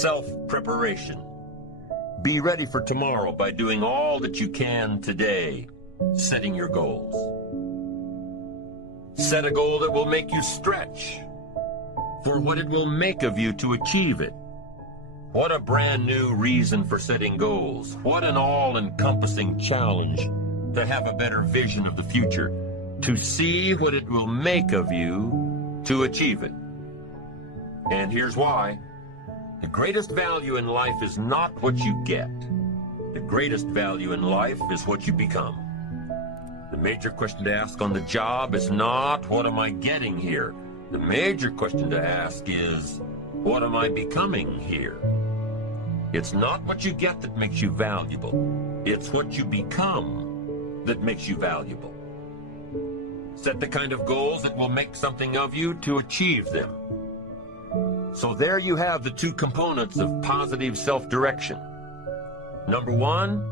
Self-preparation. Be ready for tomorrow by doing all that you can today, setting your goals. Set a goal that will make you stretch for what it will make of you to achieve it. What a brand new reason for setting goals. What an all-encompassing challenge to have a better vision of the future, to see what it will make of you to achieve it. And here's why. The greatest value in life is not what you get. The greatest value in life is what you become. The major question to ask on the job is not, what am I getting here? The major question to ask is, what am I becoming here? It's not what you get that makes you valuable. It's what you become that makes you valuable. Set the kind of goals that will make something of you to achieve them. So there you have the two components of positive self-direction. Number one,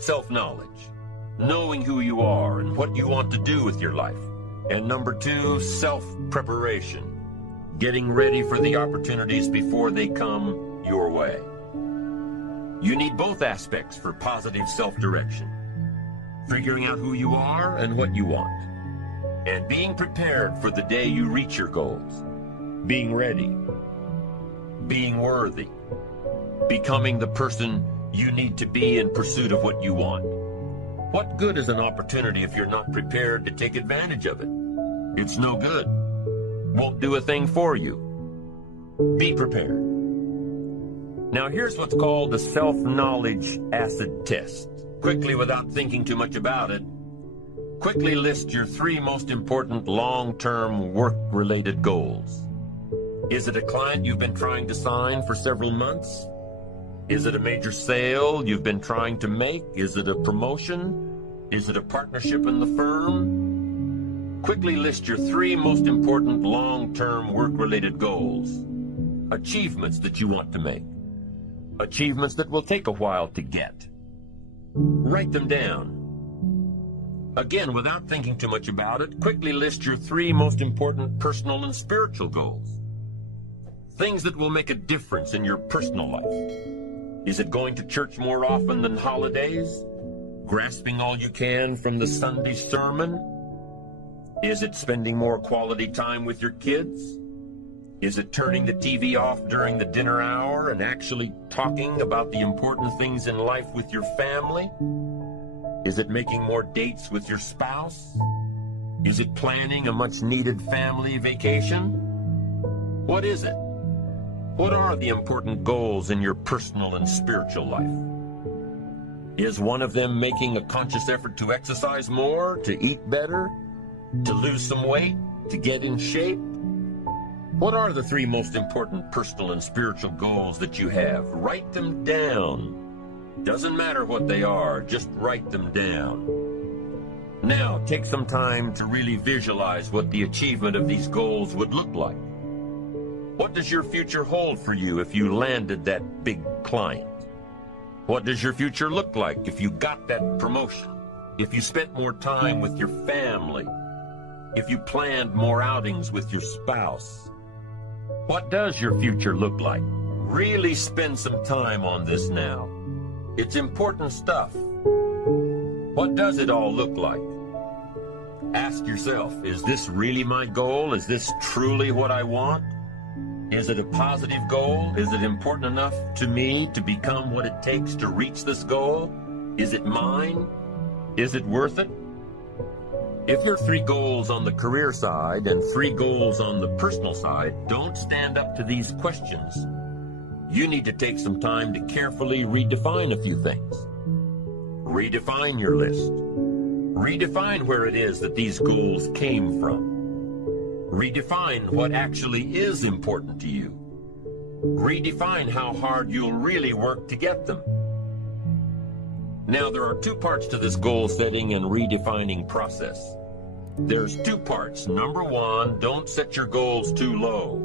self-knowledge, knowing who you are and what you want to do with your life. And number two, self-preparation, getting ready for the opportunities before they come your way. You need both aspects for positive self-direction, figuring out who you are and what you want, and being prepared for the day you reach your goals, being ready, being worthy, becoming the person you need to be in pursuit of what you want. What good is an opportunity if you're not prepared to take advantage of it? It's no good. Won't do a thing for you. Be prepared. Now here's what's called the self-knowledge acid test. Quickly, without thinking too much about it, quickly list your three most important long-term work-related goals. Is it a client you've been trying to sign for several months? Is it a major sale you've been trying to make? Is it a promotion? Is it a partnership in the firm? Quickly list your three most important long-term work-related goals. Achievements that you want to make. Achievements that will take a while to get. Write them down. Again, without thinking too much about it, quickly list your three most important personal and spiritual goals. Things that will make a difference in your personal life. Is it going to church more often than holidays? Grasping all you can from the Sunday sermon? Is it spending more quality time with your kids? Is it turning the TV off during the dinner hour and actually talking about the important things in life with your family? Is it making more dates with your spouse? Is it planning a much-needed family vacation? What is it? What are the important goals in your personal and spiritual life? Is one of them making a conscious effort to exercise more, to eat better, to lose some weight, to get in shape? What are the three most important personal and spiritual goals that you have? Write them down. Doesn't matter what they are, just write them down. Now, take some time to really visualize what the achievement of these goals would look like. What does your future hold for you if you landed that big client? What does your future look like if you got that promotion? If you spent more time with your family? If you planned more outings with your spouse? What does your future look like? Really spend some time on this now. It's important stuff. What does it all look like? Ask yourself, is this really my goal? Is this truly what I want? Is it a positive goal? Is it important enough to me to become what it takes to reach this goal? Is it mine? Is it worth it? If your three goals on the career side and three goals on the personal side don't stand up to these questions, you need to take some time to carefully redefine a few things. Redefine your list. Redefine where it is that these goals came from. Redefine what actually is important to you. Redefine how hard you'll really work to get them. Now, there are two parts to this goal setting and redefining process. There's two parts. Number one, don't set your goals too low.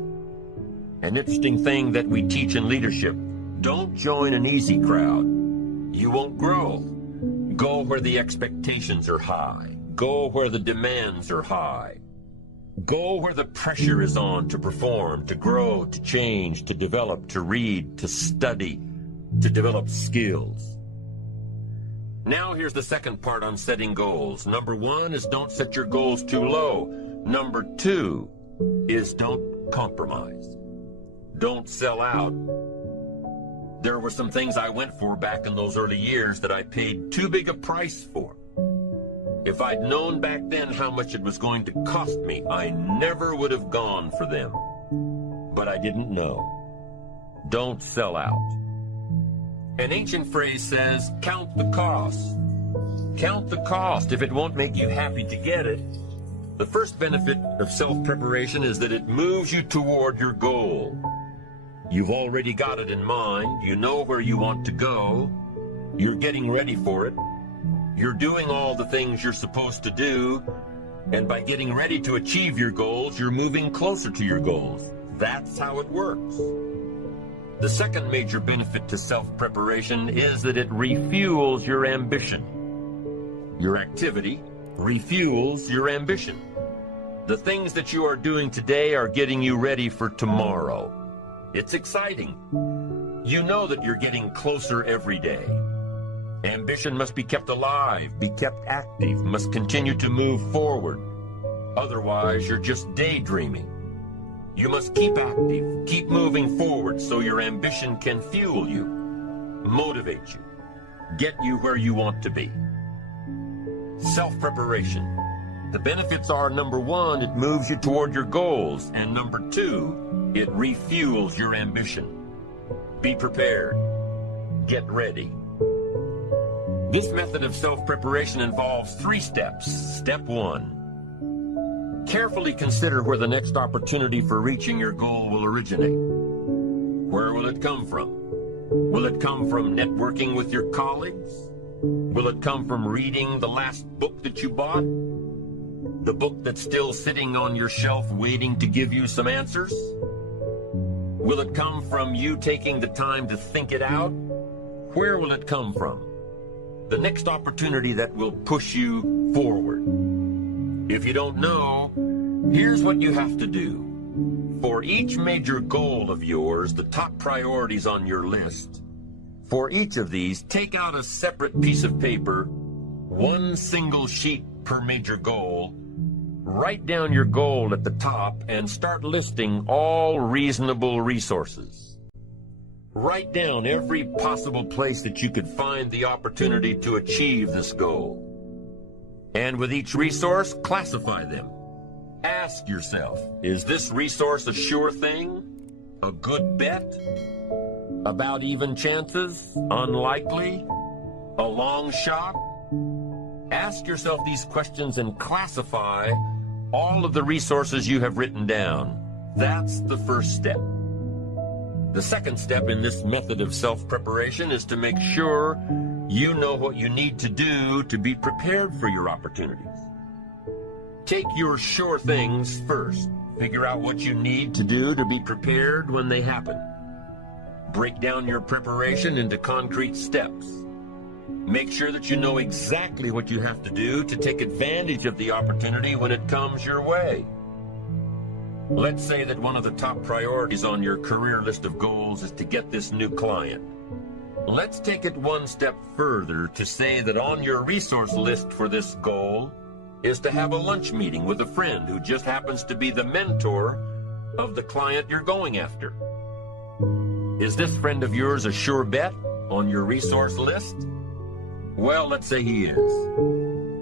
An interesting thing that we teach in leadership, don't join an easy crowd. You won't grow. Go where the expectations are high. Go where the demands are high. Go where the pressure is on to perform, to grow, to change, to develop, to read, to study, to develop skills. Now here's the second part on setting goals. Number 1 is don't set your goals too low. Number 2 is don't compromise. Don't sell out. There were some things I went for back in those early years that I paid too big a price for. If I'd known back then how much it was going to cost me, I never would have gone for them. But I didn't know. Don't sell out. An ancient phrase says, count the cost. Count the cost if it won't make you happy to get it. The first benefit of self-preparation is that it moves you toward your goal. You've already got it in mind. You know where you want to go. You're getting ready for it. You're doing all the things you're supposed to do. And by getting ready to achieve your goals, you're moving closer to your goals. That's how it works. The second major benefit to self-preparation is that it refuels your ambition. Your activity refuels your ambition. The things that you are doing today are getting you ready for tomorrow. It's exciting. You know that you're getting closer every day. Ambition must be kept alive, be kept active, must continue to move forward. Otherwise, you're just daydreaming. You must keep active, keep moving forward so your ambition can fuel you, motivate you, get you where you want to be. Self-preparation. The benefits are, number 1, it moves you toward your goals, and number 2, it refuels your ambition. Be prepared. Get ready. This method of self-preparation involves 3 steps. Step 1. Carefully consider where the next opportunity for reaching your goal will originate. Where will it come from? Will it come from networking with your colleagues? Will it come from reading the last book that you bought? The book that's still sitting on your shelf waiting to give you some answers? Will it come from you taking the time to think it out? Where will it come from? The next opportunity that will push you forward. If you don't know, here's what you have to do. For each major goal of yours, the top priorities on your list, for each of these, take out a separate piece of paper, 1 single sheet per major goal, write down your goal at the top, and start listing all reasonable resources. Write down every possible place that you could find the opportunity to achieve this goal. And with each resource, classify them. Ask yourself, is this resource a sure thing? A good bet? About even chances? Unlikely? A long shot? Ask yourself these questions and classify all of the resources you have written down. That's the first step. The second step in this method of self-preparation is to make sure you know what you need to do to be prepared for your opportunities. Take your sure things first. Figure out what you need to do to be prepared when they happen. Break down your preparation into concrete steps. Make sure that you know exactly what you have to do to take advantage of the opportunity when it comes your way. Let's say that one of the top priorities on your career list of goals is to get this new client. Let's take it 1 step further to say that on your resource list for this goal is to have a lunch meeting with a friend who just happens to be the mentor of the client you're going after. Is this friend of yours a sure bet on your resource list? Well, let's say he is.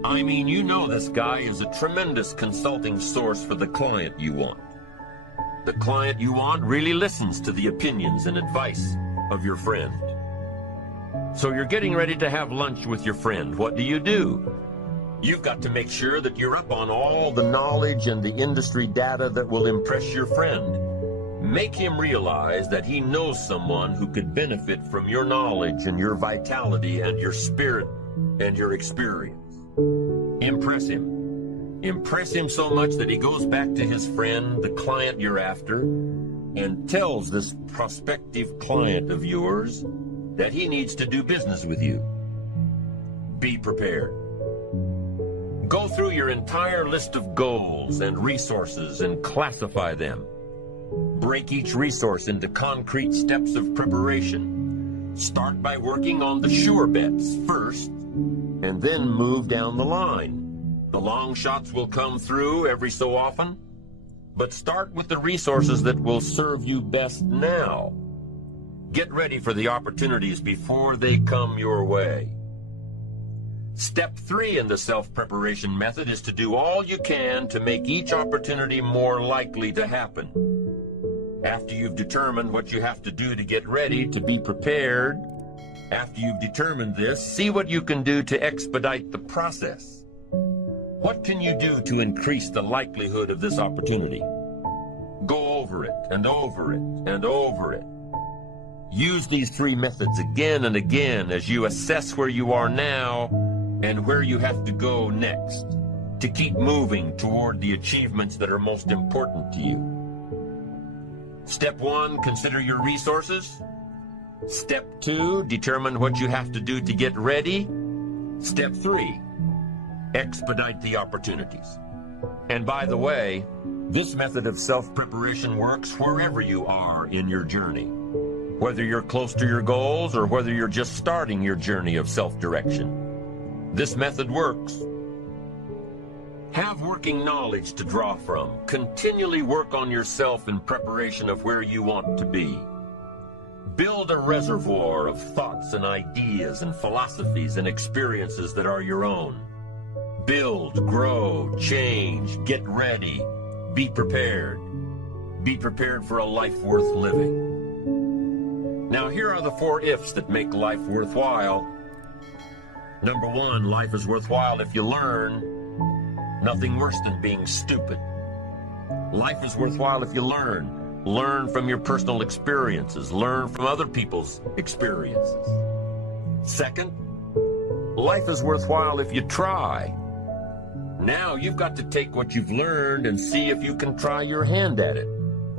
I mean, you know this guy is a tremendous consulting source for the client you want. The client you want really listens to the opinions and advice of your friend. So you're getting ready to have lunch with your friend. What do? You've got to make sure that you're up on all the knowledge and the industry data that will impress your friend. Make him realize that he knows someone who could benefit from your knowledge and your vitality and your spirit and your experience. Impress him. Impress him so much that he goes back to his friend, the client you're after, and tells this prospective client of yours that he needs to do business with you. Be prepared. Go through your entire list of goals and resources and classify them. Break each resource into concrete steps of preparation. Start by working on the sure bets first, and then move down the line. The long shots will come through every so often, but start with the resources that will serve you best now. Get ready for the opportunities before they come your way. Step 3 in the self-preparation method is to do all you can to make each opportunity more likely to happen. After you've determined what you have to do to get ready to be prepared, after you've determined this, see what you can do to expedite the process. What can you do to increase the likelihood of this opportunity? Go over it and over it and over it. Use these 3 methods again and again as you assess where you are now and where you have to go next to keep moving toward the achievements that are most important to you. Step 1, consider your resources. Step 2, determine what you have to do to get ready. Step 3, expedite the opportunities. And by the way, this method of self-preparation works wherever you are in your journey. Whether you're close to your goals or whether you're just starting your journey of self-direction. This method works. Have working knowledge to draw from. Continually work on yourself in preparation of where you want to be. Build a reservoir of thoughts and ideas and philosophies and experiences that are your own. Build, grow, change, get ready, be prepared. Be prepared for a life worth living. Now here are the 4 ifs that make life worthwhile. Number 1, life is worthwhile if you learn. Nothing worse than being stupid. Life is worthwhile if you learn. Learn from your personal experiences. Learn from other people's experiences. Second, life is worthwhile if you try. Now you've got to take what you've learned and see if you can try your hand at it.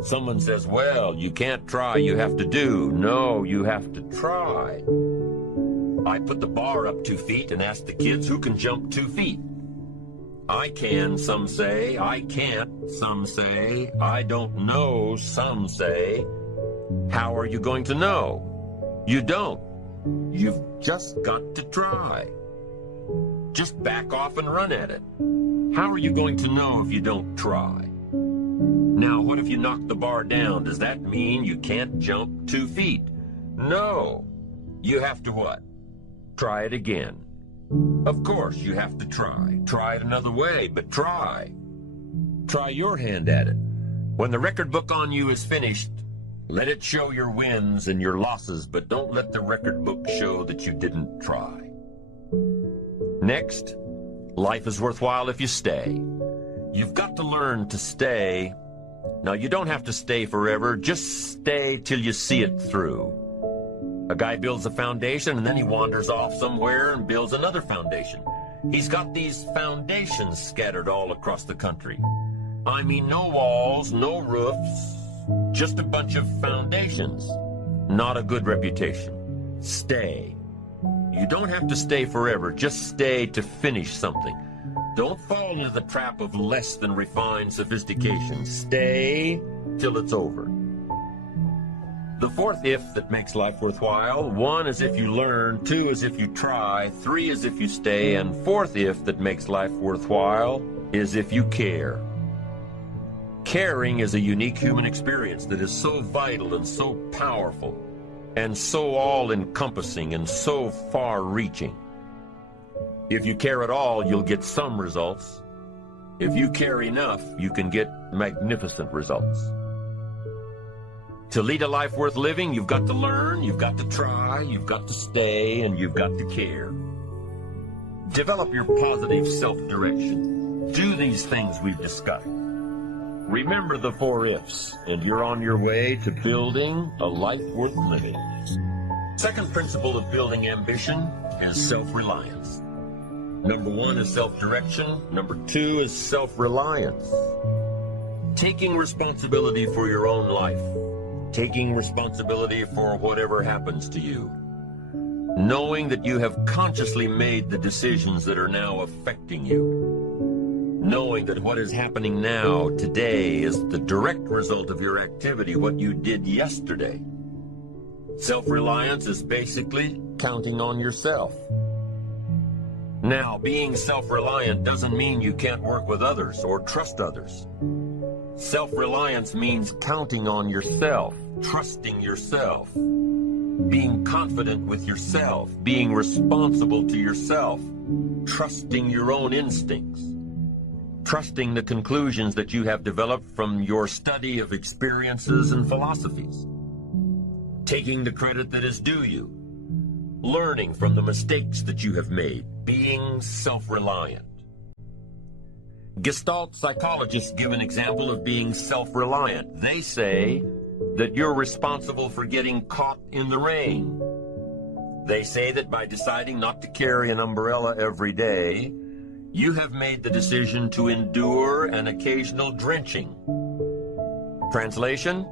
Someone says, well, you can't try, you have to do. No, you have to try. I put the bar up 2 feet and asked the kids who can jump 2 feet. I can, some say. I can't, some say. I don't know, some say. How are you going to know? You don't. You've just got to try. Just back off and run at it. How are you going to know if you don't try? Now, what if you knock the bar down? Does that mean you can't jump 2 feet? No. You have to what? Try it again. Of course, you have to try. Try it another way, but try. Try your hand at it. When the record book on you is finished, let it show your wins and your losses, but don't let the record book show that you didn't try. Next, life is worthwhile if you stay. You've got to learn to stay. Now, you don't have to stay forever. Just stay till you see it through. A guy builds a foundation and then he wanders off somewhere and builds another foundation. He's got these foundations scattered all across the country. I mean, no walls, no roofs, just a bunch of foundations. Not a good reputation. Stay. You don't have to stay forever. Just stay to finish something. Don't fall into the trap of less than refined sophistication. Stay till it's over. The 4th if that makes life worthwhile, 1 is if you learn, 2 is if you try, 3 is if you stay, and 4th if that makes life worthwhile is if you care. Caring is a unique human experience that is so vital and so powerful and so all-encompassing and so far-reaching. If you care at all, you'll get some results. If you care enough, you can get magnificent results. To lead a life worth living, you've got to learn, you've got to try, you've got to stay, and you've got to care. Develop your positive self-direction. Do these things we've discussed. Remember the 4 ifs, and you're on your way to building a life worth living. Second principle of building ambition is self-reliance. Number 1 is self-direction. Number 2 is self-reliance. Taking responsibility for your own life. Taking responsibility for whatever happens to you. knowing that you have consciously made the decisions that are now affecting you, knowing that what is happening now, today, is the direct result of your activity, what you did yesterday. Self-reliance is basically counting on yourself. Now, being self-reliant doesn't mean you can't work with others or trust others. Self-reliance means counting on yourself, trusting yourself, being confident with yourself, being responsible to yourself, trusting your own instincts, trusting the conclusions that you have developed from your study of experiences and philosophies, taking the credit that is due you, learning from the mistakes that you have made, being self-reliant. Gestalt psychologists give an example of being self-reliant. They say that you're responsible for getting caught in the rain. They say that by deciding not to carry an umbrella every day, you have made the decision to endure an occasional drenching. Translation: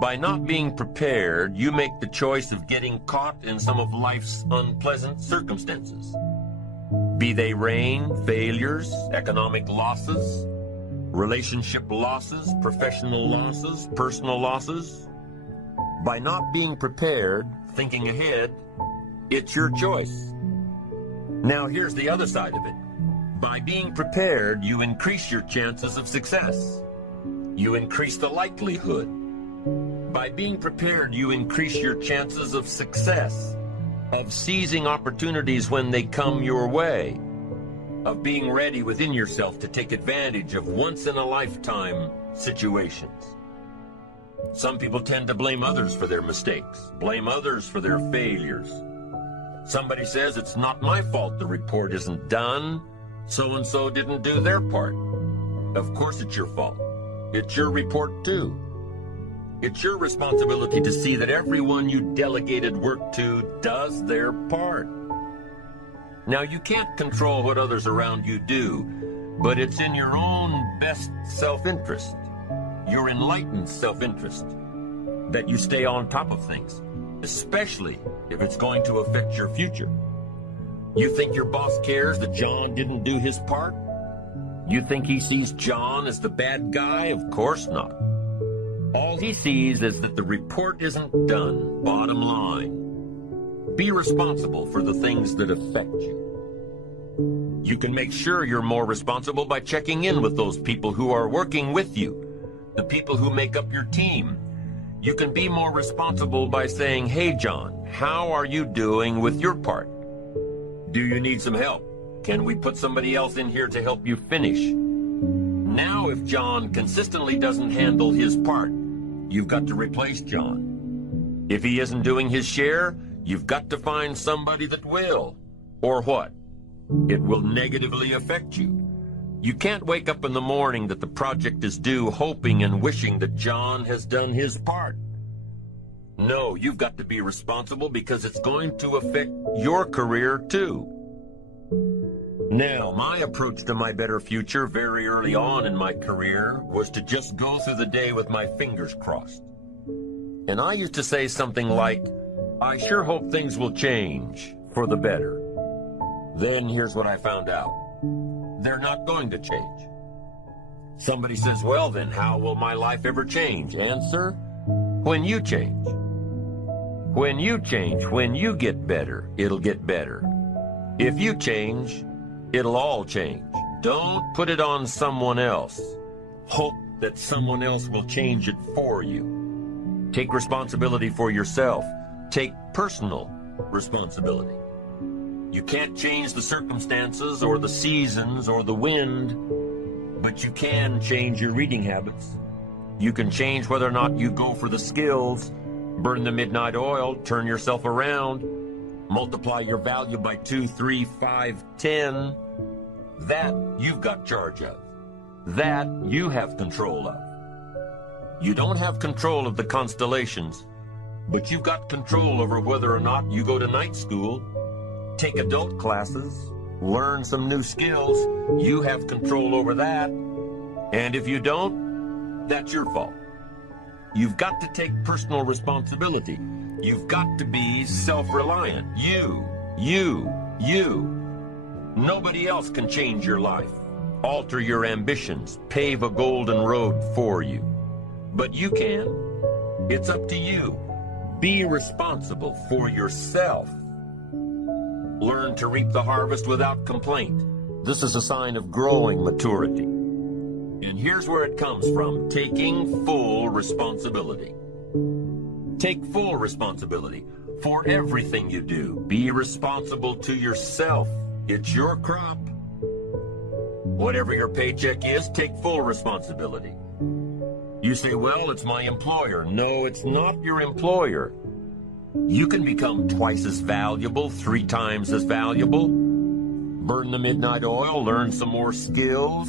by not being prepared, you make the choice of getting caught in some of life's unpleasant circumstances. Be they rain, failures, economic losses, relationship losses, professional losses, personal losses. By not being prepared, thinking ahead, it's your choice. Now here's the other side of it. By being prepared, you increase your chances of success. You increase the likelihood. By being prepared, you increase your chances of success, of seizing opportunities when they come your way, of being ready within yourself to take advantage of once-in-a-lifetime situations. Some people tend to blame others for their mistakes, blame others for their failures. Somebody says, it's not my fault the report isn't done, so-and-so didn't do their part. Of course it's your fault. It's your report too. It's your responsibility to see that everyone you delegated work to does their part. Now, you can't control what others around you do, but it's in your own best self-interest, your enlightened self-interest, that you stay on top of things, especially if it's going to affect your future. You think your boss cares that John didn't do his part? You think he sees John as the bad guy? Of course not. All he sees is that the report isn't done, bottom line. Be responsible for the things that affect you. You can make sure you're more responsible by checking in with those people who are working with you, the people who make up your team. You can be more responsible by saying, hey, John, how are you doing with your part? Do you need some help? Can we put somebody else in here to help you finish? Now, if John consistently doesn't handle his part, you've got to replace John. If he isn't doing his share, you've got to find somebody that will. Or what? It will negatively affect you. You can't wake up in the morning that the project is due hoping and wishing that John has done his part. No, you've got to be responsible because it's going to affect your career too. Now, my approach to my better future very early on in my career was to just go through the day with my fingers crossed. And I used to say something like, I sure hope things will change for the better. Then here's what I found out. They're not going to change. Somebody says, well then, how will my life ever change? Answer, when you change. When you change, when you get better, it'll get better. If you change, it'll all change. Don't put it on someone else. Hope that someone else will change it for you. Take responsibility for yourself. Take personal responsibility. You can't change the circumstances or the seasons or the wind, but you can change your reading habits. You can change whether or not you go for the skills, burn the midnight oil, turn yourself around, multiply your value by 2, 3, 5, 10. That you've got charge of. That you have control of. You don't have control of the constellations, but you've got control over whether or not you go to night school, take adult classes, learn some new skills. You have control over that. And if you don't, that's your fault. You've got to take personal responsibility. You've got to be self-reliant. You. Nobody else can change your life, alter your ambitions, pave a golden road for you. But you can. It's up to you. Be responsible for yourself. Learn to reap the harvest without complaint. This is a sign of growing maturity. And here's where it comes from: taking full responsibility. Take full responsibility for everything you do. Be responsible to yourself. It's your crop. Whatever your paycheck is, take full responsibility. You say, well, it's my employer. No, it's not your employer. You can become twice as valuable, 3 times as valuable. Burn the midnight oil, learn some more skills,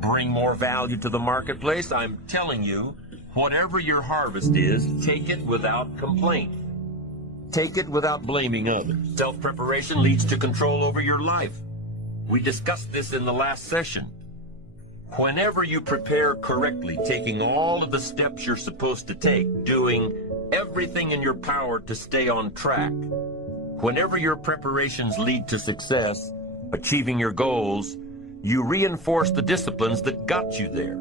bring more value to the marketplace. I'm telling you, whatever your harvest is, take it without complaint. Take it without blaming others. Self-preparation leads to control over your life. We discussed this in the last session. Whenever you prepare correctly, taking all of the steps you're supposed to take, doing everything in your power to stay on track, whenever your preparations lead to success, achieving your goals, you reinforce the disciplines that got you there.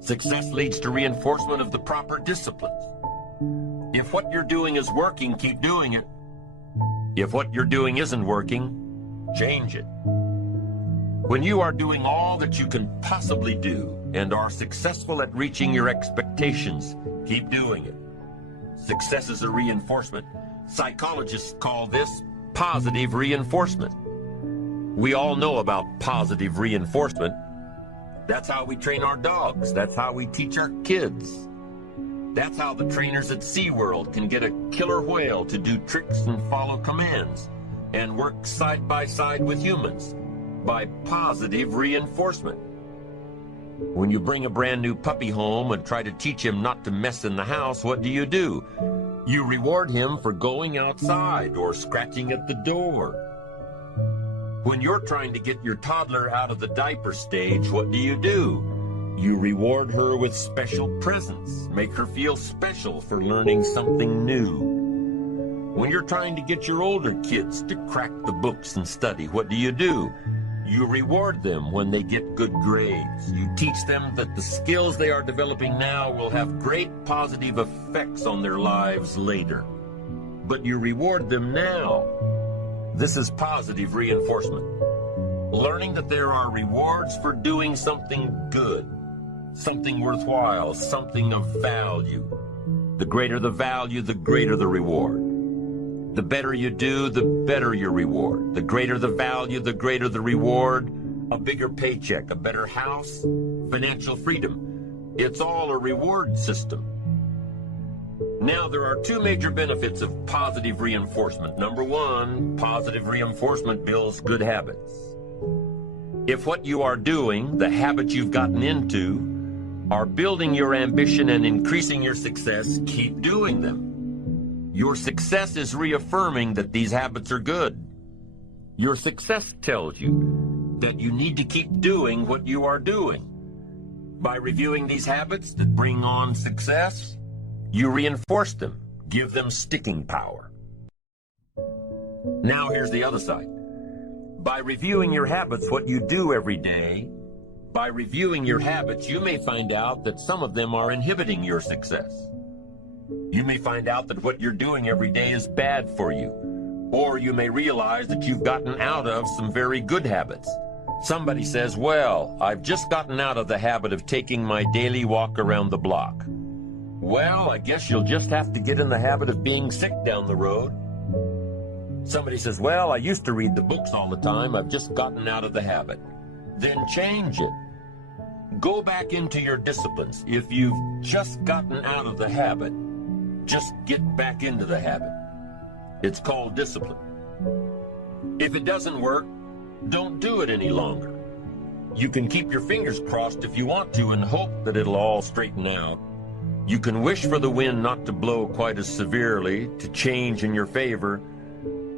Success leads to reinforcement of the proper disciplines. If what you're doing is working, keep doing it. If what you're doing isn't working, change it. When you are doing all that you can possibly do and are successful at reaching your expectations, keep doing it. Success is a reinforcement. Psychologists call this positive reinforcement. We all know about positive reinforcement. That's how we train our dogs. That's how we teach our kids. That's how the trainers at SeaWorld can get a killer whale to do tricks and follow commands and work side by side with humans, by positive reinforcement. When you bring a brand new puppy home and try to teach him not to mess in the house, what do? You reward him for going outside or scratching at the door. When you're trying to get your toddler out of the diaper stage, what do? You reward her with special presents, make her feel special for learning something new. When you're trying to get your older kids to crack the books and study, what do? You reward them when they get good grades. You teach them that the skills they are developing now will have great positive effects on their lives later. But you reward them now. This is positive reinforcement. Learning that there are rewards for doing something good, something worthwhile, something of value. The greater the value, the greater the reward. The better you do, the better your reward. The greater the value, the greater the reward. A bigger paycheck, a better house, financial freedom. It's all a reward system. Now, there are 2 major benefits of positive reinforcement. Number 1, positive reinforcement builds good habits. If what you are doing, the habits you've gotten into, are building your ambition and increasing your success, keep doing them. Your success is reaffirming that these habits are good. Your success tells you that you need to keep doing what you are doing. By reviewing these habits that bring on success, you reinforce them, give them sticking power. Now here's the other side. By reviewing your habits, what you do every day, by reviewing your habits, you may find out that some of them are inhibiting your success. You may find out that what you're doing every day is bad for you. Or you may realize that you've gotten out of some very good habits. Somebody says, well, I've just gotten out of the habit of taking my daily walk around the block. Well, I guess you'll just have to get in the habit of being sick down the road. Somebody says, well, I used to read the books all the time. I've just gotten out of the habit. Then change it. Go back into your disciplines. If you've just gotten out of the habit, just get back into the habit. It's called discipline. If it doesn't work, don't do it any longer. You can keep your fingers crossed if you want to and hope that it'll all straighten out. You can wish for the wind not to blow quite as severely, to change in your favor,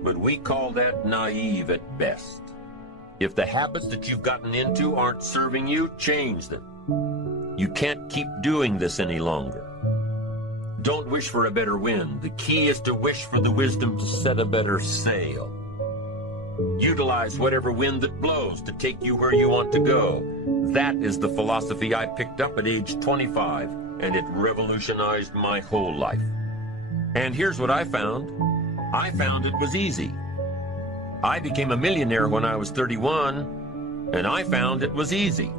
but we call that naive at best. If the habits that you've gotten into aren't serving you, change them. You can't keep doing this any longer. Don't wish for a better wind. The key is to wish for the wisdom to set a better sail. Utilize whatever wind that blows to take you where you want to go. That is the philosophy I picked up at age 25, and it revolutionized my whole life. And here's what I found. I found it was easy. I became a millionaire when I was 31, and I found it was easy.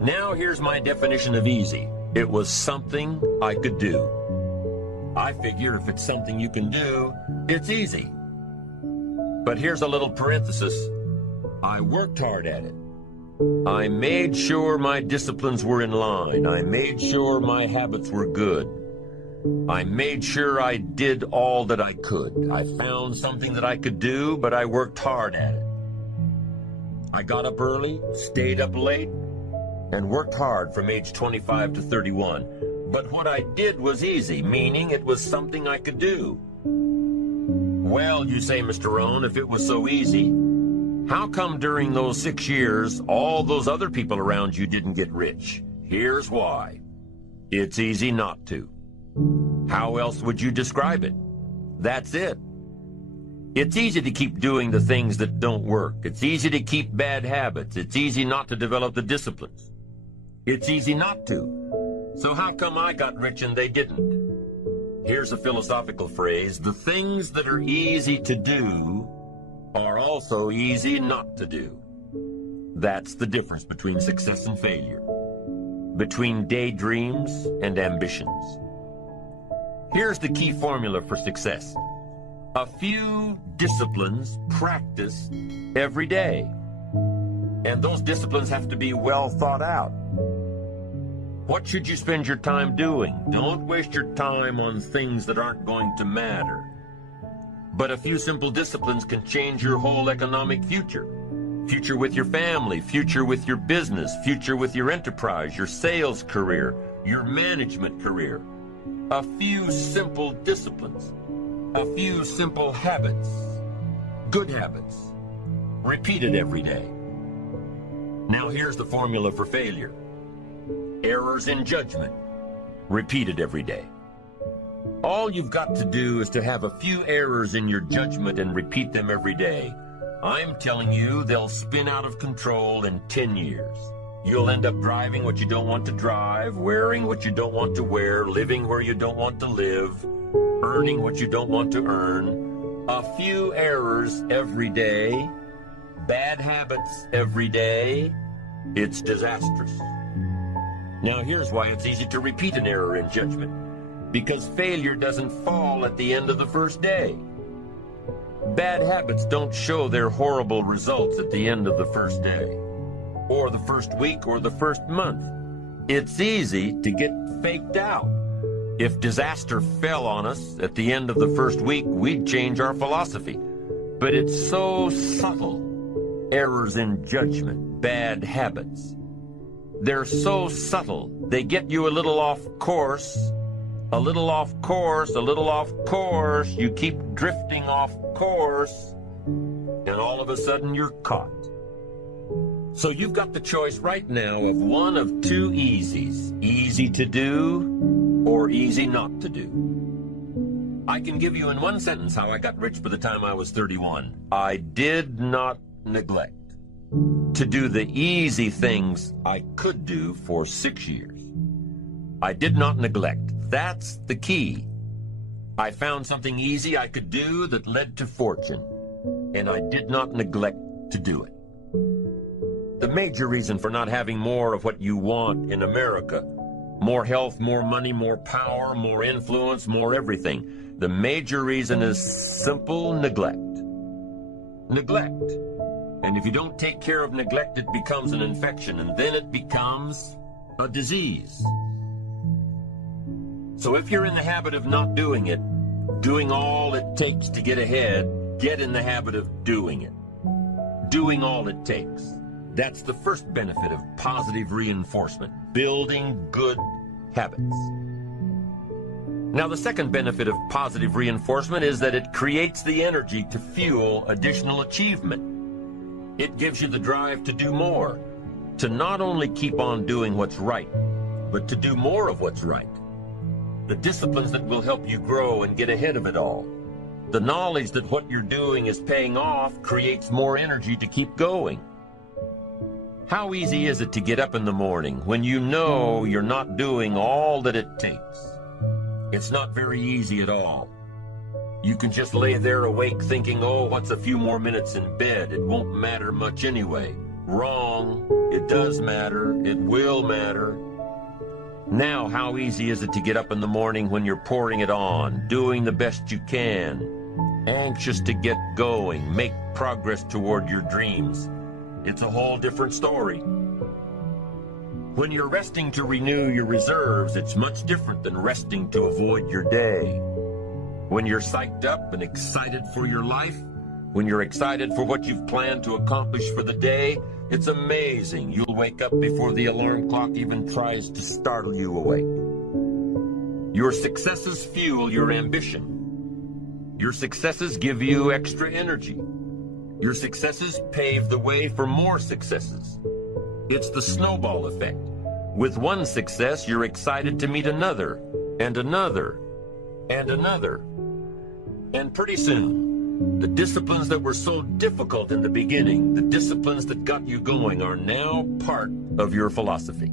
Now here's my definition of easy. It was something I could do. I figure if it's something you can do, it's easy. But here's a little parenthesis. I worked hard at it. I made sure my disciplines were in line. I made sure my habits were good. I made sure I did all that I could. I found something that I could do, but I worked hard at it. I got up early, stayed up late, and worked hard from age 25 to 31. But what I did was easy, meaning it was something I could do. Well, you say, Mr. Rohn, if it was so easy, how come during those 6 years, all those other people around you didn't get rich? Here's why. It's easy not to. How else would you describe it? That's it. It's easy to keep doing the things that don't work. It's easy to keep bad habits. It's easy not to develop the disciplines. It's easy not to. So how come I got rich and they didn't? Here's a philosophical phrase. The things that are easy to do are also easy not to do. That's the difference between success and failure, between daydreams and ambitions. Here's the key formula for success. A few disciplines practiced every day. And those disciplines have to be well thought out. What should you spend your time doing? Don't waste your time on things that aren't going to matter. But a few simple disciplines can change your whole economic future. Future with your family, future with your business, future with your enterprise, your sales career, your management career. A few simple disciplines. A few simple habits. Good habits. Repeated every day. Now here's the formula for failure. Errors in judgment, repeated every day. All you've got to do is to have a few errors in your judgment and repeat them every day. I'm telling you, they'll spin out of control in 10 years. You'll end up driving what you don't want to drive, wearing what you don't want to wear, living where you don't want to live, earning what you don't want to earn. A few errors every day, bad habits every day. It's disastrous. Now here's why it's easy to repeat an error in judgment. Because failure doesn't fall at the end of the first day. Bad habits don't show their horrible results at the end of the first day, or the first week, or the first month. It's easy to get faked out. If disaster fell on us at the end of the first week, we'd change our philosophy. But it's so subtle. Errors in judgment, bad habits. They're so subtle, they get you a little off course, a little off course, a little off course. You keep drifting off course, and all of a sudden you're caught. So you've got the choice right now of one of two easies, easy to do or easy not to do. I can give you in one sentence how I got rich by the time I was 31. I did not neglect to do the easy things I could do for 6 years. I did not neglect. That's the key. I found something easy I could do that led to fortune, and I did not neglect to do it. The major reason for not having more of what you want in America, more health, more money, more power, more influence, more everything, the major reason is simple neglect. Neglect. And if you don't take care of neglect, it becomes an infection, and then it becomes a disease. So if you're in the habit of not doing it, doing all it takes to get ahead, get in the habit of doing it. Doing all it takes. That's the first benefit of positive reinforcement, building good habits. Now, the second benefit of positive reinforcement is that it creates the energy to fuel additional achievement. It gives you the drive to do more, to not only keep on doing what's right, but to do more of what's right. The disciplines that will help you grow and get ahead of it all. The knowledge that what you're doing is paying off creates more energy to keep going. How easy is it to get up in the morning when you know you're not doing all that it takes? It's not very easy at all. You can just lay there awake thinking, oh, what's a few more minutes in bed? It won't matter much anyway. Wrong. It does matter. It will matter. Now, how easy is it to get up in the morning when you're pouring it on, doing the best you can, anxious to get going, make progress toward your dreams? It's a whole different story. When you're resting to renew your reserves, it's much different than resting to avoid your day. When you're psyched up and excited for your life, when you're excited for what you've planned to accomplish for the day, it's amazing. You'll wake up before the alarm clock even tries to startle you awake. Your successes fuel your ambition. Your successes give you extra energy. Your successes pave the way for more successes. It's the snowball effect. With one success, you're excited to meet another, and another, and another. And pretty soon, the disciplines that were so difficult in the beginning, the disciplines that got you going, are now part of your philosophy.